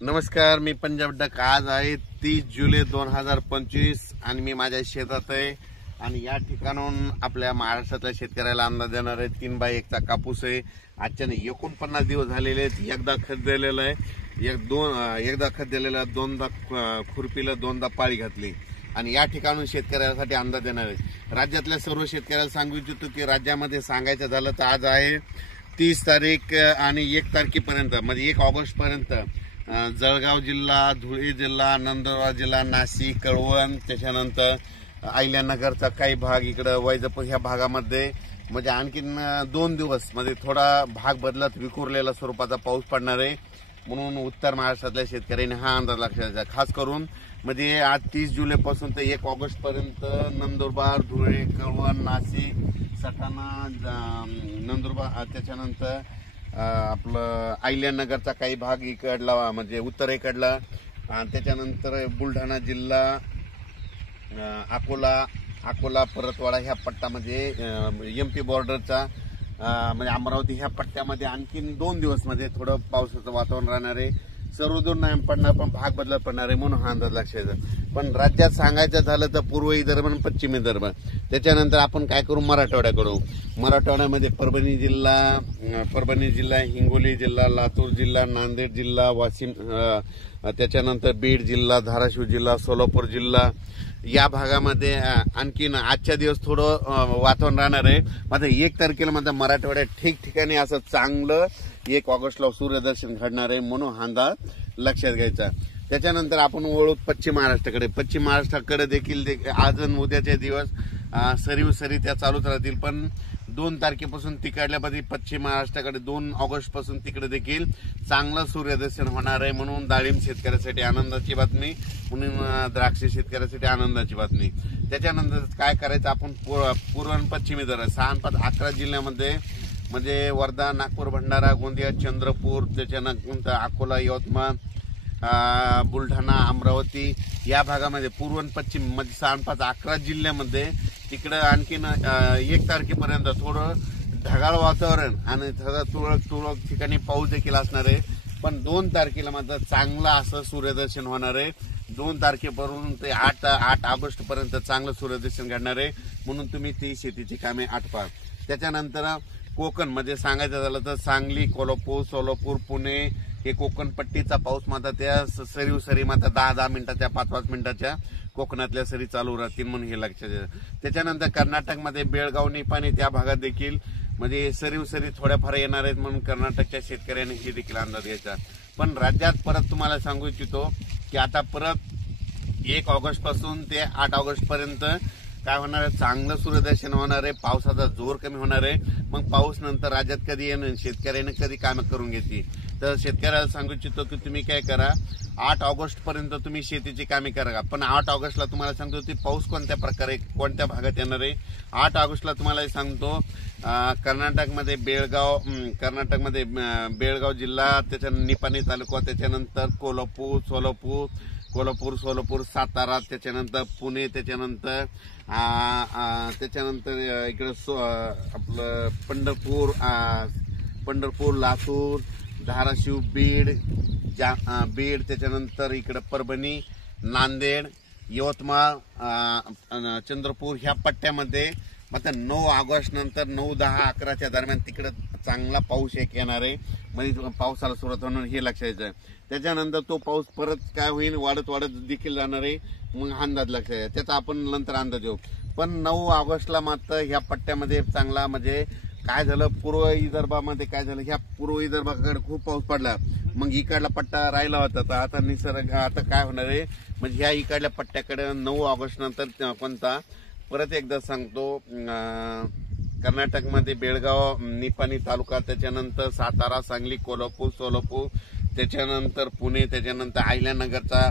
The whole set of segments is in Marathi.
नमस्कार, मी पंजाब डक। आज आहे 30 जुलै 2025 आणि मी माझ्या शेतात आहे आणि या ठिकाणून आपल्या महाराष्ट्रातल्या शेतकऱ्याला अंदाज देणार आहे 3x1 चा कापूस आहे। आजच्या 49 दिवस झालेले आहेत। एकदा खत दिलेलं आहे, एकदा खत दिलेलं, दोनदा खुरपीला, दोनदा पाळी घातली आणि या ठिकाणून शेतकऱ्यासाठी अंदाज देणार आहे। राज्यातल्या सर्व शेतकऱ्याला सांगू इच्छितो की राज्यामध्ये सांगायचं झालं तर आज आहे 30 तारीख आणि 1 तारखेपर्यंत म्हणजे 1 ऑगस्ट पर्यंत जळगाव जिल्हा, धुळे जिल्हा, नंदुरबार जिल्हा, नाशिक, कळवण, त्याच्यानंतर अहिल्यानगरचा काही भाग, इकडे वैजापूर ह्या भागामध्ये म्हणजे आणखीन 2 दिवस मध्ये थोडा भाग बदलत विखुरलेला स्वरूपाचा पाऊस पडणार आहे। म्हणून उत्तर महाराष्ट्रातल्या शेतकऱ्यांनी हा अंदाज लक्षात घ्या। खास करून म्हणजे आज 30 जुलैपासून ते 1 ऑगस्ट पर्यंत नंदुरबार, धुळे, कळवण, नाशिक, सटाणा, नंदुरबार, त्याच्यानंतर आपलं अहिल्यानगरचा काही भाग इकडला म्हणजे उत्तरेकडला, त्याच्यानंतर बुलढाणा जिल्हा, अकोला, परतवाडा ह्या पट्ट्यामध्ये एमपी बॉर्डरचा म्हणजे अमरावती ह्या पट्ट्यामध्ये आणखीन 2 दिवस मध्ये थोडं पावसाचं वातावरण राहणार आहे। सर्वदूर नाही पडणार पण भाग बदलत पडणार आहे, म्हणून हा अंदाज लक्षात घ्या। पण राज्यात सांगायचं झालं तर पूर्व विदर्भ आणि पश्चिम विदर्भ, त्याच्यानंतर आपण काय करू, मराठवाड्याकडू। मराठवाड्यामध्ये परभणी जिल्हा, हिंगोली जिल्हा, लातूर जिल्हा, नांदेड जिल्हा, वाशिम, त्याच्यानंतर बीड जिल्हा, धाराशिव जिल्हा, सोलापूर जिल्हा या भागामध्ये आणखीन आजच्या दिवस थोडं वातावरण राहणार आहे। मात्र 1 तारखेला मात्र मराठवाड्यात ठिकठिकाणी असं चांगलं 1 ऑगस्टला सूर्यदर्शन घडणार आहे, म्हणून हा अंदाज लक्षात घ्यायचा। त्याच्यानंतर आपण वळू पश्चिम महाराष्ट्राकडे। पश्चिम महाराष्ट्राकडे देखील आज आणि उद्याचे दिवस सरी त्या चालूच राहतील, पण 2 तारखेपासून तिकडल्यामध्ये पश्चिम महाराष्ट्राकडे 2 ऑगस्ट पासून तिकडे देखील चांगलं सूर्यदर्शन होणार आहे, म्हणून डाळिंब शेतकऱ्यासाठी आनंदाची बातमी, म्हणून द्राक्ष शेतकऱ्यासाठी आनंदाची बातमी। त्याच्यानंतर काय करायचं, आपण पूर्व आणि पश्चिम विदर्भ 6-5-11 जिल्ह्यामध्ये म्हणजे वर्धा, नागपूर, भंडारा, गोंदिया, चंद्रपूर, त्याच्यानंतर अकोला, यवतमाळ, बुलढाणा, अमरावती या भागामध्ये पूर्व आणि पश्चिम म्हणजे 6-5-11 जिल्ह्यामध्ये तिकडे आणखीन 1 तारखेपर्यंत थोडं ढगाळ वातावरण आणि तुरळक ठिकाणी पाऊस देखील असणार आहे। पण 2 तारखेला मात्र चांगलं असं सूर्यदर्शन होणार आहे। 2 तारखेपासून ते 8 ऑगस्ट पर्यंत चांगलं सूर्यदर्शन घडणार आहे, म्हणून तुम्ही ती शेतीची कामे आटपा। त्याच्यानंतर कोकण म्हणजे सांगायचं झालं तर सांगली, कोल्हापूर, सोलापूर, पुणे हे कोकण पट्टीचा पाऊस मात्र त्या सरी मात्र 10 मिनिटाच्या 5 मिनिटाच्या कोकणातल्या सरी चालू राहतील, म्हणून हे लक्षात घ्या। त्याच्यानंतर कर्नाटकमध्ये बेळगाव, निपाणी त्या भागात देखील म्हणजे सरी थोड्याफार येणार आहेत, म्हणून कर्नाटकच्या शेतकऱ्यांनी हे देखील अंदाज घ्यायचा। पण राज्यात परत तुम्हाला सांगू इच्छितो की आता परत 1 ऑगस्ट पासून ते 8 ऑगस्ट पर्यंत काय होणार आहे, चांगलं सूर्यदर्शन होणार आहे, पावसाचा जोर कमी होणार आहे। मग पाऊस नंतर राज्यात कधी येणार, शेतकऱ्याने कधी कामं करून घेतली तर शेतकऱ्याला सांगू इच्छितो की तुम्ही काय करा, 8 ऑगस्ट पर्यंत तुम्ही शेतीची कामे करा। पण 8 ऑगस्टला तुम्हाला सांगतो की पाऊस कोणत्या प्रकारे कोणत्या भागात येणार आहे। 8 ऑगस्टला तुम्हाला सांगतो कर्नाटकमध्ये बेळगाव जिल्हा, त्याच्यानंतर निपाणी तालुका, त्याच्यानंतर कोल्हापूर, सोलापूर, सातारा, त्याच्यानंतर पुणे, त्याच्यानंतर इकडे आपलं पंढरपूर, लातूर, धाराशिव, बीड, त्याच्यानंतर इकडे परभणी, नांदेड, यवतमाळ, चंद्रपूर ह्या पट्ट्यामध्ये मात्र 9 ऑगस्ट नंतर 9, 10, 11च्या दरम्यान तिकडे चांगला पाऊस येणार आहे, म्हणजे पावसाला सुरुवात होणार हे लक्षात घ्यायचं। त्याच्यानंतर तो पाऊस परत काय होईल, वाढत देखील जाणार आहे, मग अंदाज लक्षात घ्या, त्याचा आपण नंतर अंदाज घेऊ। पण 9 ऑगस्टला मात्र ह्या पट्ट्यामध्ये चांगला म्हणजे काय झालं, पूर्व विदर्भामध्ये काय झालं, ह्या पूर्व विदर्भाकडे खूप पाऊस पडला, मग इकडला पट्टा राहिला होता, तर आता निसर्ग आता काय होणार आहे म्हणजे ह्या इकडल्या पट्ट्याकडे 9 ऑगस्ट नंतर कोणता परत एकदा सांगतो, कर्नाटकमध्ये बेळगाव, निपाणी तालुका, त्याच्यानंतर सातारा, सांगली, कोल्हापूर, सोलापूर, त्याच्यानंतर पुणे, त्याच्यानंतर अहिल्यानगरचा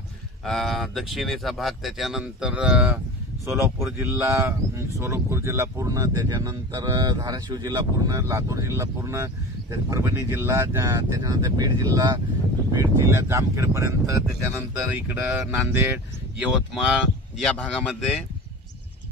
दक्षिणेचा भाग, त्याच्यानंतर सोलापूर जिल्हा पूर्ण, त्याच्यानंतर धाराशिव जिल्हा पूर्ण, लातूर जिल्हा पूर्ण, परभणी जिल्हा, त्याच्यानंतर बीड जिल्ह्यात जामखेडपर्यंत, त्याच्यानंतर इकडं नांदेड, यवतमाळ या भागामध्ये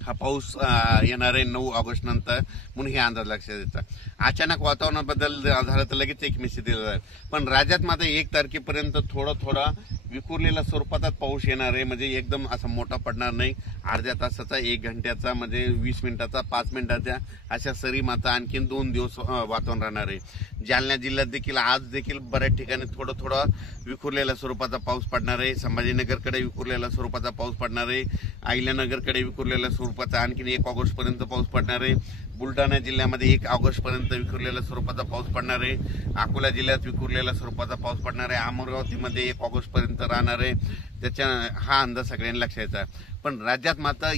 हा पाऊस येणार आहे 9 ऑगस्ट नंतर, म्हणून हे अंदाज लक्षात येतात. अचानक वातावरण बदल झाला तर लगेच एक मेसेज दिला जाईल. पण राज्यात मात्र 1 तारखेपर्यंत थोडा विखुरलेल्या स्वरूपात पाऊस येणार आहे. म्हणजे एकदम असा मोठा पडणार नाही. अर्ध्या तासाचा, 1 घंट्याचा, म्हणजे 20 मिनिटाचा, 5 मिनिटाच्या अशा सरी मात्र आणखीन 2 दिवस वातावरण राहणार आहे. जालना जिल्ह्यात देखील आज देखील बऱ्याच ठिकाणी थोडा विखुरलेल्या स्वरूपाचा पाऊस पडणार आहे. संभाजीनगरकडे विखुरलेल्या स्वरूपाचा पाऊस पडणार आहे. अहिल्यानगरकडे विखुरलेल्या स्वरूपाचा आणखीन 1 ऑगस्ट पर्यंत पाऊस पडणार आहे. बुलढाणा जिल्ह्यामध्ये 1 ऑगस्ट पर्यंत विखुरलेल्या स्वरूपाचा पाऊस पडणार आहे. अकोला जिल्ह्यात विखुरलेल्या स्वरूपाचा पाऊस पडणार आहे. अमरावतीमध्ये 1 ऑगस्ट पर्यंत राहणार आहे. त्याच्या हा अंदाज सगळ्यांनी लक्षात घ्यायचा. पण राज्यात मात्र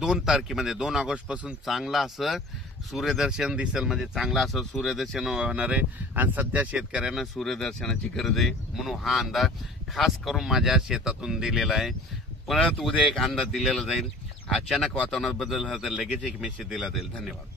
2 तारखेमध्ये 2 ऑगस्ट पासून चांगला असं सूर्यदर्शन दिसेल. म्हणजे चांगला असं सूर्यदर्शन होणार आहे. आणि सध्या शेतकऱ्यांना सूर्यदर्शनाची गरज आहे, म्हणून हा अंदाज खास करून माझ्या शेतातून दिलेला आहे. परत उद्या एक अंदाज दिलेला जाईल. अचानक वातावरणात बदल झाला तर लगेच एक मेसेज दिला जाईल. धन्यवाद.